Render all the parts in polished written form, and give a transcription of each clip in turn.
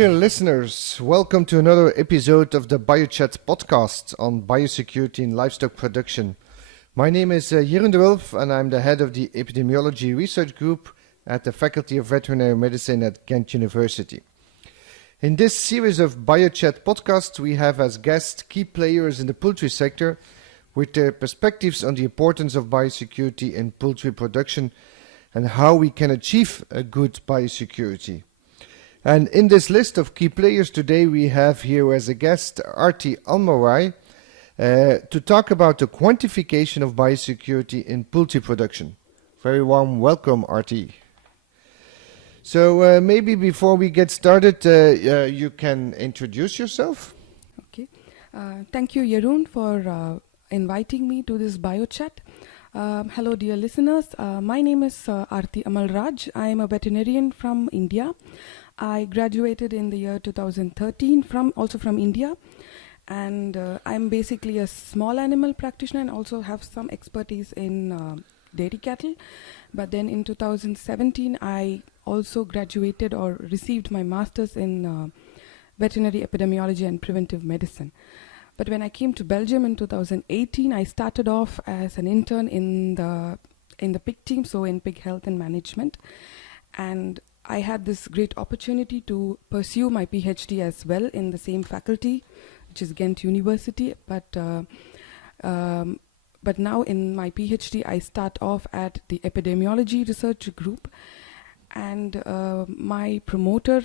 Dear listeners, welcome to another episode of the BioChat podcast on biosecurity in livestock production. My name is Jeroen de Wulf and I'm the head of the epidemiology research group at the Faculty of Veterinary Medicine at Ghent University. In this series of BioChat podcasts, we have as guests key players in the poultry sector with their perspectives on the importance of biosecurity in poultry production and how we can achieve a good biosecurity. And in this list of key players today, we have here as a guest Arti Almarai to talk about the quantification of biosecurity in poultry production. Very warm welcome, Arti. So maybe before we get started, you can introduce yourself. Okay. Thank you, Jeroen, for inviting me to this BioChat. Hello, dear listeners. My name is Arti Amalraj. I am a veterinarian from India. I graduated in the year 2013 from India, and I'm basically a small animal practitioner and also have some expertise in dairy cattle. But then in 2017, I also graduated or received my master's in veterinary epidemiology and preventive medicine. But when I came to Belgium in 2018, I started off as an intern in the pig team, so in pig health and management. And I had this great opportunity to pursue my PhD as well in the same faculty, which is Ghent University. But now in my PhD, I start off at the epidemiology research group, and my promoter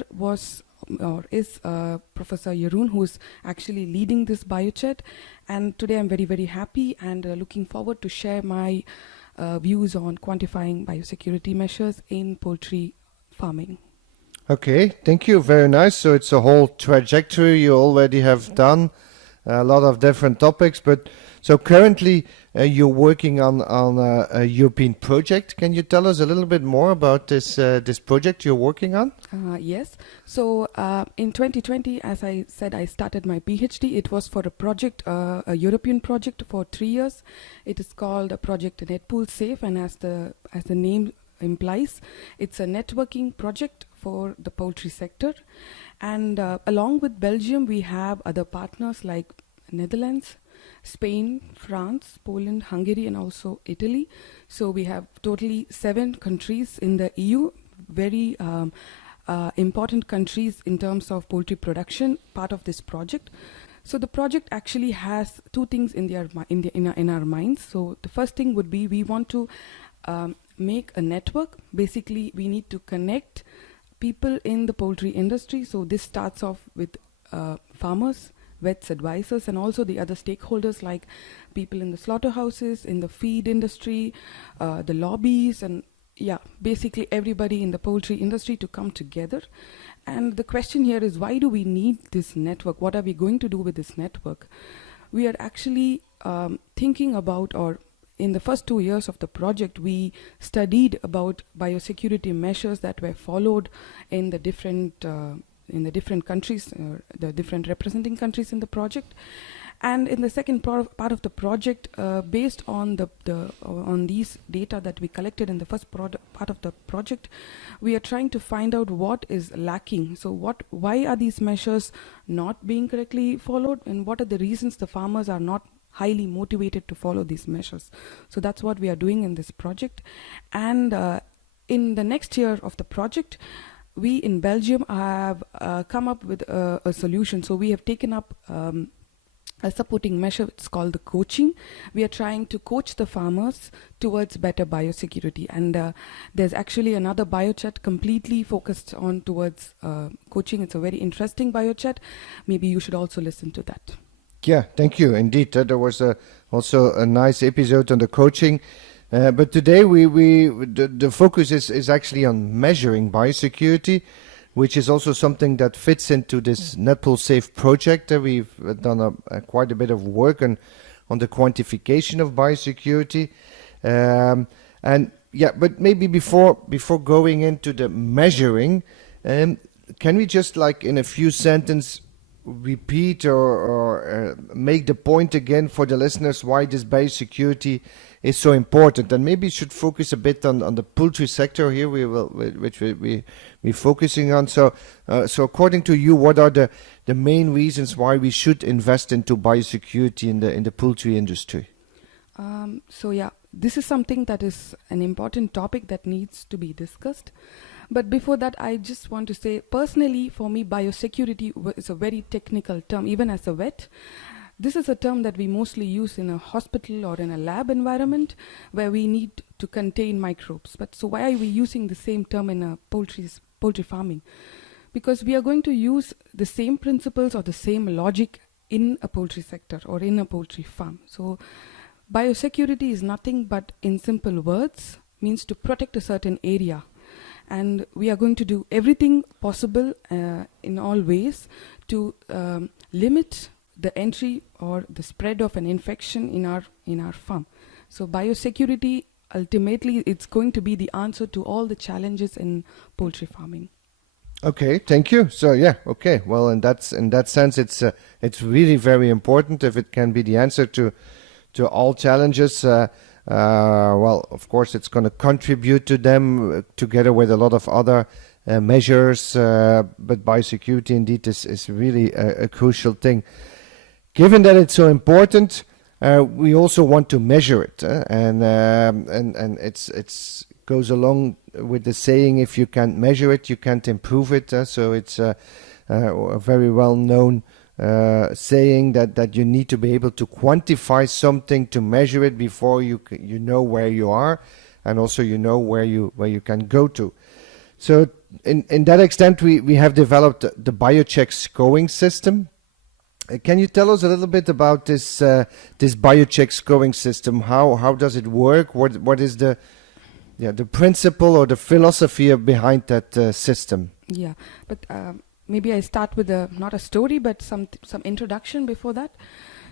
is Professor Jeroen, who is actually leading this BioChat. And today I'm very, very happy and looking forward to share my views on quantifying biosecurity measures in poultry farming. Okay, thank you. Very nice. So it's a whole trajectory you already have done, a lot of different topics. But so currently you're working on a European project. Can you tell us a little bit more about this project you're working on? Yes. So in 2020, as I said, I started my PhD. It was for a project, a European project for 3 years. It is called a project NetPool Safe, and as the name implies, it's a networking project for the poultry sector. And along with Belgium, we have other partners like Netherlands, Spain, France, Poland, Hungary, and also Italy. So we have totally 7 countries in the EU, very important countries in terms of poultry production, part of this project. So the project actually has 2 things in our minds. So the first thing would be we want to make a network. Basically, we need to connect people in the poultry industry. So this starts off with farmers, vets, advisors, and also the other stakeholders like people in the slaughterhouses, in the feed industry, the lobbies, and basically everybody in the poultry industry to come together. And the question here is, why do we need this network? What are we going to do with this network? We are actually thinking about, or in the first 2 years of the project, we studied about biosecurity measures that were followed in the different countries, the different representing countries in the project. And in the second part of the project, based on on these data that we collected in the first part of the project, we are trying to find out what is lacking. So why are these measures not being correctly followed, and what are the reasons the farmers are not highly motivated to follow these measures? So that's what we are doing in this project. And in the next year of the project, we in Belgium have come up with a solution. So we have taken up a supporting measure. It's called the coaching. We are trying to coach the farmers towards better biosecurity. And there's actually another BioChat completely focused on towards coaching. It's a very interesting BioChat. Maybe you should also listen to that. Yeah, thank you. Indeed, there was also a nice episode on the coaching. But today the focus is actually on measuring biosecurity, which is also something that fits into this NetPool Safe project. We've done quite a bit of work on the quantification of biosecurity. But maybe before going into the measuring, can we just in a few sentences repeat or make the point again for the listeners why this biosecurity is so important, and maybe should focus a bit on the poultry sector here. We're focusing on. So according to you, what are the main reasons why we should invest into biosecurity in the poultry industry? This is something that is an important topic that needs to be discussed. But before that, I just want to say, personally, for me, biosecurity is a very technical term, even as a vet. This is a term that we mostly use in a hospital or in a lab environment where we need to contain microbes. But so why are we using the same term in a poultry farming? Because we are going to use the same principles or the same logic in a poultry sector or in a poultry farm. So biosecurity is nothing but, in simple words, means to protect a certain area. And we are going to do everything possible in all ways to limit the entry or the spread of an infection in our farm. So biosecurity, ultimately, it's going to be the answer to all the challenges in poultry farming. Okay, thank you. So okay. Well, in that sense, it's really very important if it can be the answer to all challenges. Well, of course, it's going to contribute to them together with a lot of other measures. But biosecurity indeed is really a crucial thing. Given that it's so important, we also want to measure it, and it's goes along with the saying: if you can't measure it, you can't improve it. So it's a very well-known saying that you need to be able to quantify something, to measure it before you know where you are, and also you know where you can go to. So in that extent, we have developed the BioCheck scoring system. Can you tell us a little bit about this BioCheck scoring system? How does it work? What is the principle or the philosophy behind that system? Yeah, but maybe I start with not a story, but some introduction before that.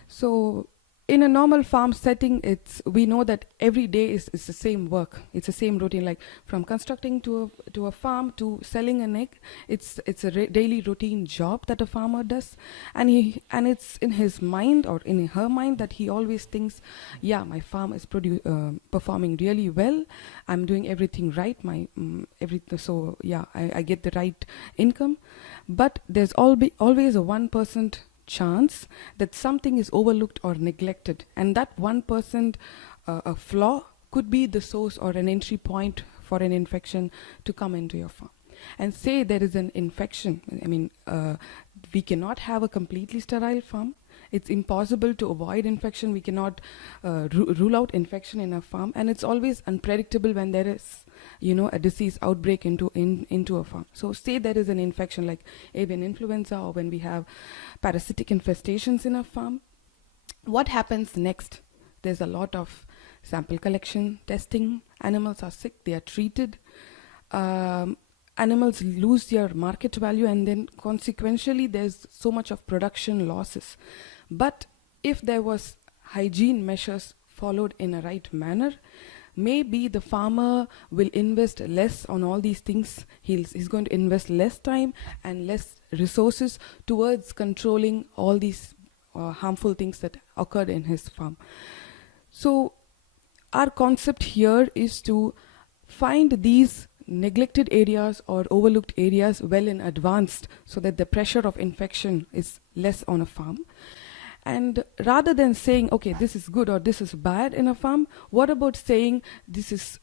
So in a normal farm setting, we know that every day is the same work. It's the same routine, like from constructing to a farm to selling an egg. It's a daily routine job that a farmer does, and it's in his mind or in her mind that he always thinks, yeah, my farm is performing really well. I'm doing everything right. I get the right income. But there's always a 1% chance that something is overlooked or neglected, and that 1% a flaw could be the source or an entry point for an infection to come into your farm. And say there is an infection, we cannot have a completely sterile farm. It's impossible to avoid infection. We cannot rule out infection in a farm, and it's always unpredictable when there is a disease outbreak into a farm. So say there is an infection like avian influenza, or when we have parasitic infestations in a farm, what happens next? There's a lot of sample collection, testing. Animals are sick, they are treated. Animals lose their market value, and then consequentially there's so much of production losses. But if there was hygiene measures followed in a right manner, maybe the farmer will invest less on all these things. He's going to invest less time and less resources towards controlling all these harmful things that occurred in his farm. So our concept here is to find these neglected areas or overlooked areas well in advance, so that the pressure of infection is less on a farm. And rather than saying, okay, this is good or this is bad in a farm, what about saying this is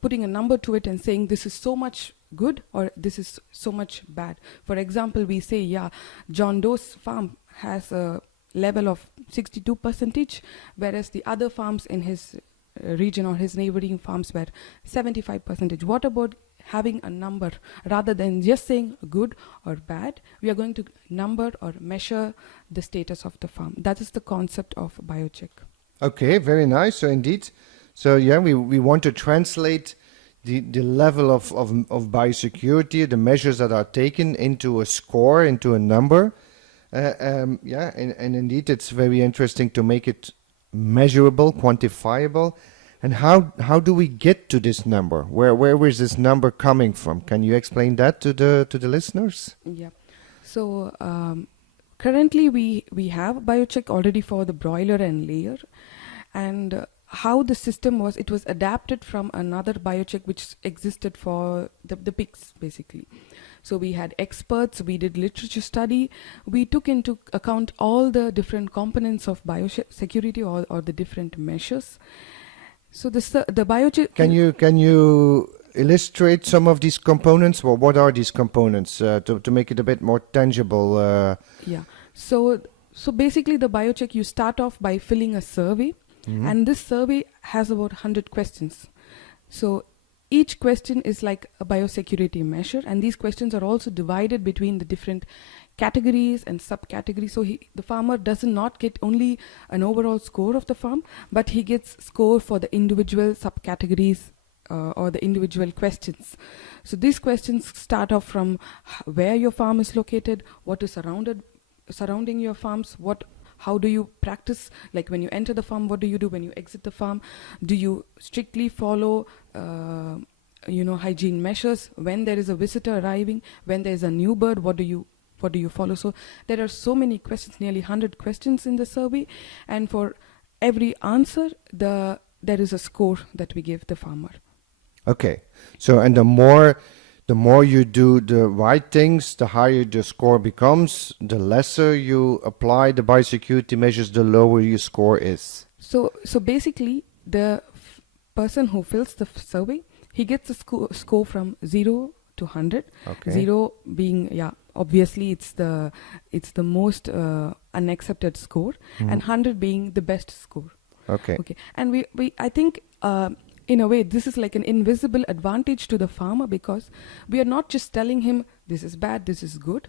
putting a number to it and saying this is so much good or this is so much bad? For example, we say, yeah, John Doe's farm has a level of 62%, whereas the other farms in his region or his neighboring farms were 75%. What about having a number rather than just saying good or bad? We are going to number or measure the status of the farm. That is the concept of BioCheck. Okay, very nice. So indeed, we want to translate the level of biosecurity, the measures that are taken, into a score, into a number. And indeed, it's very interesting to make it measurable, quantifiable. And how do we get to this number? Where is this number coming from? Can you explain that to the listeners? Yeah. So Currently, we have biocheck already for the broiler and layer, and how the system was, it was adapted from another biocheck which existed for the pigs basically. So we had experts, we did literature study, we took into account all the different components of biosecurity or the different measures. So the biocheck. Can you illustrate some of these components? Well, what are these components to make it a bit more tangible? Yeah. So basically, the biocheck, you start off by filling a survey, and this survey has about 100 questions. So each question is like a biosecurity measure, and these questions are also divided between the different categories and subcategories. So the farmer does not get only an overall score of the farm, but he gets score for the individual subcategories or the individual questions. So these questions start off from where your farm is located, what is surrounding your farms, how do you practice, like when you enter the farm, what do you do when you exit the farm? Do you strictly follow hygiene measures? When there is a visitor arriving, when there is a new bird, what do you follow? So there are so many questions, nearly 100 questions in the survey, and for every answer there is a score that we give the farmer. Okay, so and the more you do the right things, the higher the score becomes. The lesser you apply the biosecurity measures, the lower your score is. So basically, the person who fills the survey, he gets a score from 0 to 100. Okay. 0 being, obviously it's the most unaccepted score, and 100 being the best score. Okay. And we I think in a way this is like an invisible advantage to the farmer, because we are not just telling him this is bad, this is good,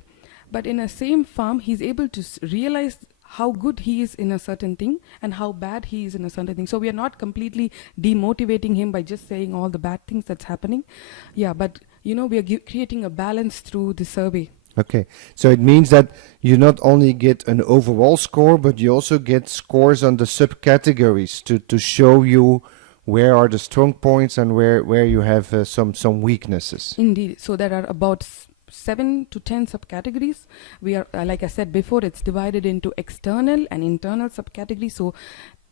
but in a same farm he's able to realize how good he is in a certain thing and how bad he is in a certain thing. So we are not completely demotivating him by just saying all the bad things that's happening. But we are creating a balance through the survey. Okay, so it means that you not only get an overall score, but you also get scores on the subcategories to show you where are the strong points and where you have some weaknesses. Indeed. So there are about 7 to 10 subcategories. We are, like I said before, it's divided into external and internal subcategories. So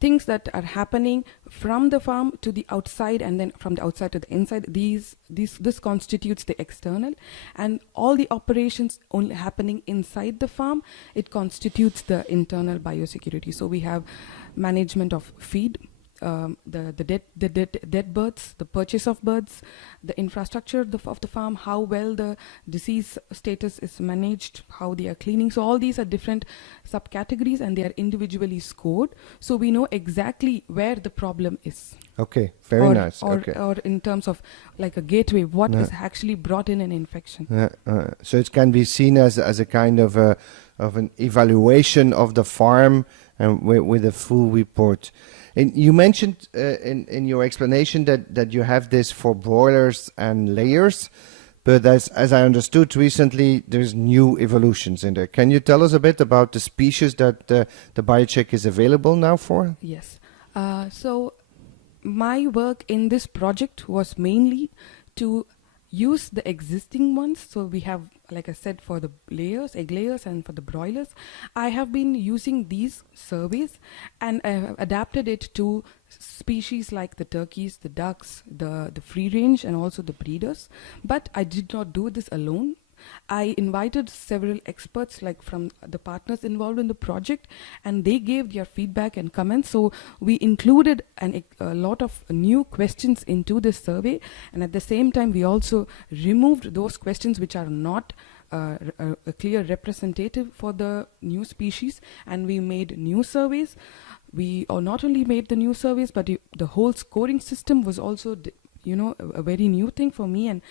things that are happening from the farm to the outside, and then from the outside to the inside, this constitutes the external, and all the operations only happening inside the farm, it constitutes the internal biosecurity. So we have management of feed, the dead birds, the purchase of birds, the infrastructure of the farm, how well the disease status is managed, how they are cleaning. So all these are different subcategories, and they are individually scored, so we know exactly where the problem is. Okay, very nice. Or in terms of like a gateway, what has actually brought in an infection. So it can be seen as a kind of an evaluation of the farm, and with a full report. And you mentioned in your explanation that you have this for broilers and layers, but as I understood recently, there's new evolutions in there. Can you tell us a bit about the species that the biocheck is available now for? Yes. So my work in this project was mainly to use the existing ones. So we have, like I said, for the layers, egg layers, and for the broilers, I have been using these surveys, and I have adapted it to species like the turkeys, the ducks, the free range, and also the breeders. But I did not do this alone. I invited several experts, like from the partners involved in the project, and they gave their feedback and comments. So we included a lot of new questions into this survey, and at the same time we also removed those questions which are not a clear representative for the new species, and we made new surveys. We not only made the new surveys, but the whole scoring system was also a very new thing for me. And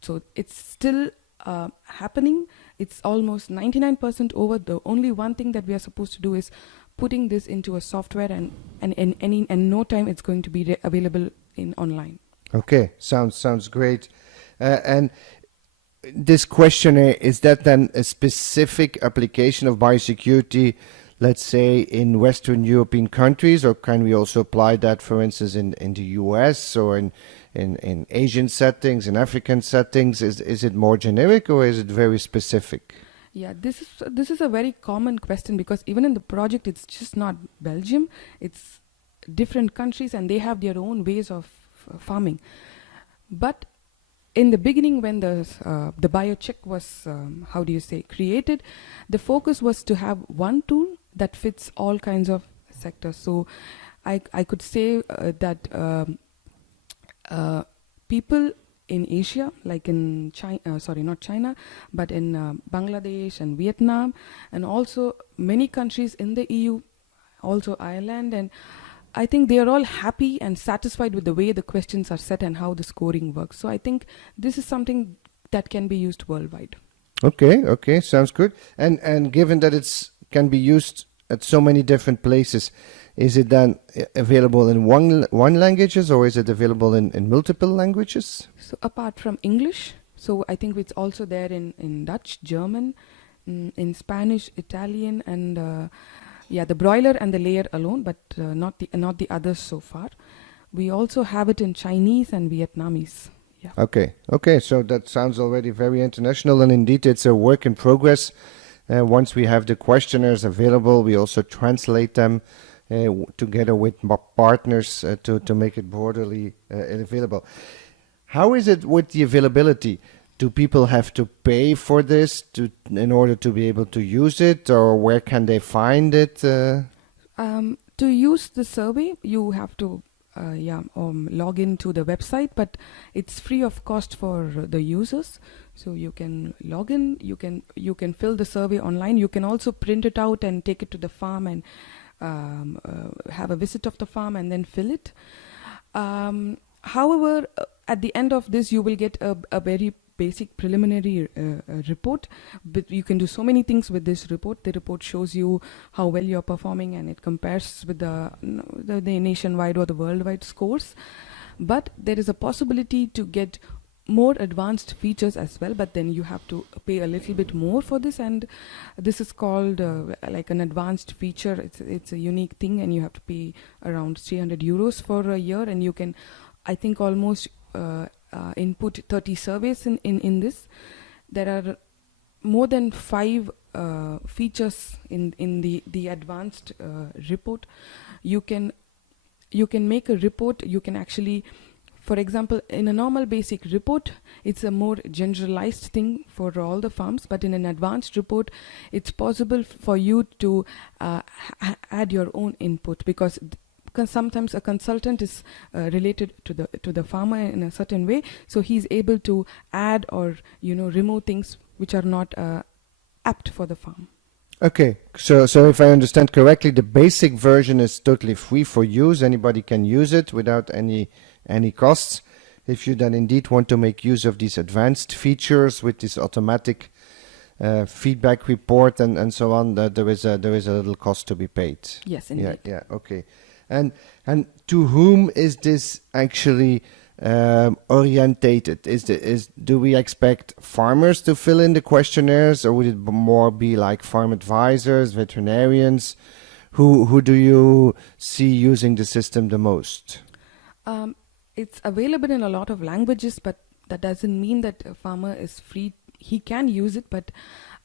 so it's still happening. It's almost 99% over. The only one thing that we are supposed to do is putting this into a software, and in no time it's going to be available online. Okay, sounds great. And this questionnaire, is that then a specific application of biosecurity, let's say in Western European countries, or can we also apply that, for instance, in the US or in Asian settings, in African settings? Is it more generic, or is it very specific? Yeah, this is a very common question, because even in the project, it's just not Belgium; it's different countries, and they have their own ways of farming. But in the beginning, when the biocheck was how do you say created, the focus was to have one tool that fits all kinds of sectors. So I could say that people in Asia, like in China, sorry, not China, but in Bangladesh and Vietnam, and also many countries in the EU, also Ireland, and I think they are all happy and satisfied with the way the questions are set and how the scoring works. So I think this is something that can be used worldwide. Okay, sounds good. And given that it's can be used at so many different places, is it then available in one languages, or is it available in multiple languages? So apart from English, so I think it's also there in Dutch, German, in Spanish, Italian, and the broiler and the layer alone, but not the others so far. We also have it in Chinese and Vietnamese. Yeah. Okay. So that sounds already very international, and indeed, it's a work in progress. Once we have the questionnaires available, we also translate them together with partners to make it broadly available. How is it with the availability? Do people have to pay for this in order to be able to use it, or where can they find it? To use the survey, you have to log into the website, but it's free of cost for the users. So you can log in, you can fill the survey online. You can also print it out and take it to the farm and have a visit of the farm and then fill it. However, at the end of this, you will get a very basic preliminary report, but you can do so many things with this report. The report shows you how well you're performing, and it compares with the nationwide or the worldwide scores. But there is a possibility to get more advanced features as well, but then you have to pay a little bit more for this, and this is called like an advanced feature. It's a unique thing, and you have to pay around 300 euros for a year, and you can, I think, almost input 30 surveys in this. There are more than 5 features in the advanced report. You can make a report. You can actually, for example, in a normal basic report, it's a more generalized thing for all the farms, but in an advanced report, it's possible for you to add your own input, because sometimes a consultant is related to the farmer in a certain way, so he's able to add or remove things which are not apt for the farm. Okay, so if I understand correctly, the basic version is totally free for use. Anybody can use it without any costs. If you then indeed want to make use of these advanced features with this automatic feedback report and so on, there is a little cost to be paid. Yes, indeed. Yeah. Okay. And to whom is this actually orientated? Do we expect farmers to fill in the questionnaires, or would it more be like farm advisors, veterinarians? Who do you see using the system the most? It's available in a lot of languages, but that doesn't mean that a farmer is free. He can use it, but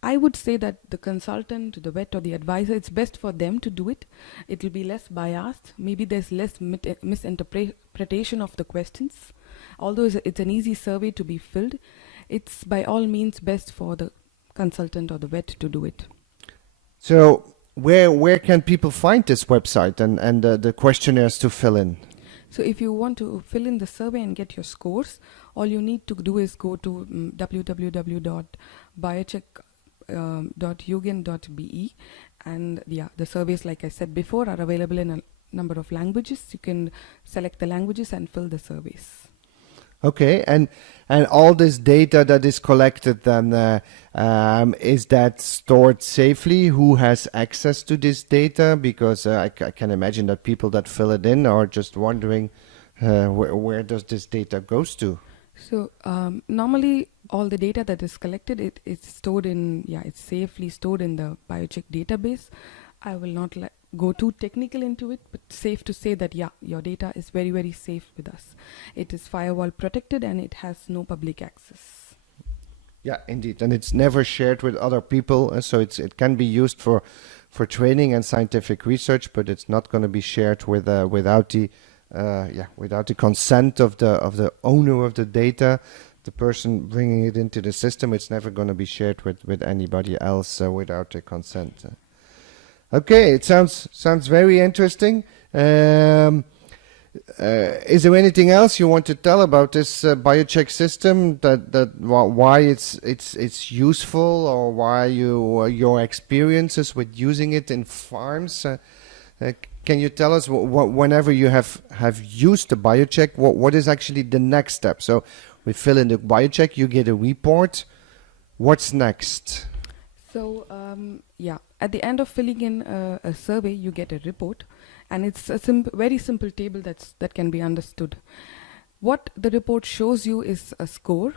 I would say that the consultant, the vet, or the advisor, it's best for them to do it. It will be less biased. Maybe there's less misinterpretation of the questions. Although it's an easy survey to be filled, it's by all means best for the consultant or the vet to do it. So where can people find this website and the questionnaires to fill in? So if you want to fill in the survey and get your scores, all you need to do is go to www.biocheck.eugen.be, and the surveys, like I said before, are available in a number of languages. You can select the languages and fill the surveys. Okay, and all this data that is collected, then is that stored safely? Who has access to this data? Because I can imagine that people that fill it in are just wondering where does this data goes to. So normally all the data that is collected, it's stored it's safely stored in the biocheck database. I will not go too technical into it, but safe to say that your data is very, very safe with us. It is firewall protected and it has no public access. Yeah, indeed, and it's never shared with other people, so it can be used for training and scientific research, but it's not going to be shared with without the consent of the owner of the data, the person bringing it into the system. It's never going to be shared with anybody else without their consent. Okay, it sounds very interesting. Is there anything else you want to tell about this biocheck system? Why it's useful, or why your experiences with using it in farms? Can you tell us whenever you have used the biocheck, what is actually the next step? So we fill in the biocheck, you get a report. What's next? So at the end of filling in a survey, you get a report, and it's a very simple table that can be understood. What the report shows you is a score,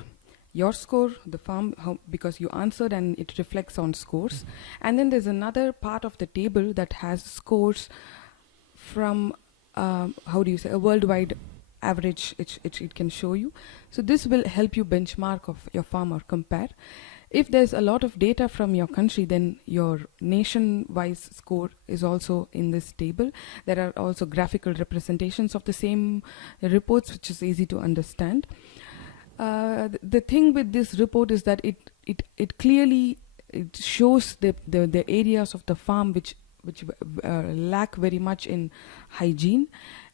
your score, the farm, because you answered, and it reflects on scores. And then there's another part of the table that has scores from a worldwide average. It can show you. So this will help you benchmark of your farm or compare. If there's a lot of data from your country, then your nation-wise score is also in this table. There are also graphical representations of the same reports, which is easy to understand. The thing with this report is that it clearly shows the areas of the farm which lack very much in hygiene,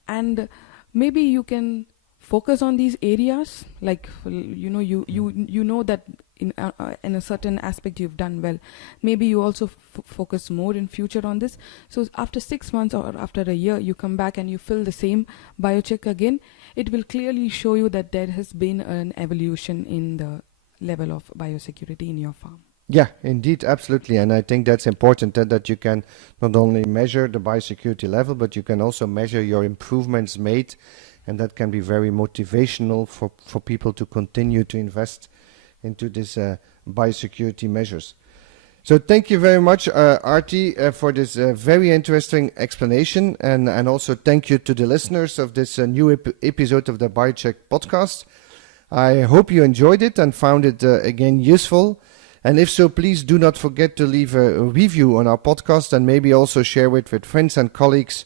and maybe you can focus on these areas, like you know that in a certain aspect you've done well. Maybe you also focus more in future on this. So after 6 months or after a year, you come back and you fill the same biocheck again. It will clearly show you that there has been an evolution in the level of biosecurity in your farm. Yeah, indeed, absolutely. And I think that's important, that you can not only measure the biosecurity level, but you can also measure your improvements made. And that can be very motivational for people to continue to invest into this biosecurity measures. So thank you very much, Artie, for this very interesting explanation. And also thank you to the listeners of this new episode of the Biocheck podcast. I hope you enjoyed it and found it again useful. And if so, please do not forget to leave a review on our podcast, and maybe also share it with friends and colleagues,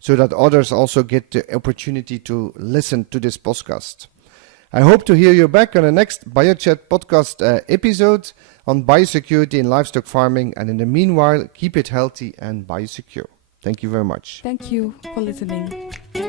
so that others also get the opportunity to listen to this podcast. I hope to hear you back on the next BioChat podcast episode on biosecurity in livestock farming. And in the meanwhile, keep it healthy and biosecure. Thank you very much. Thank you for listening.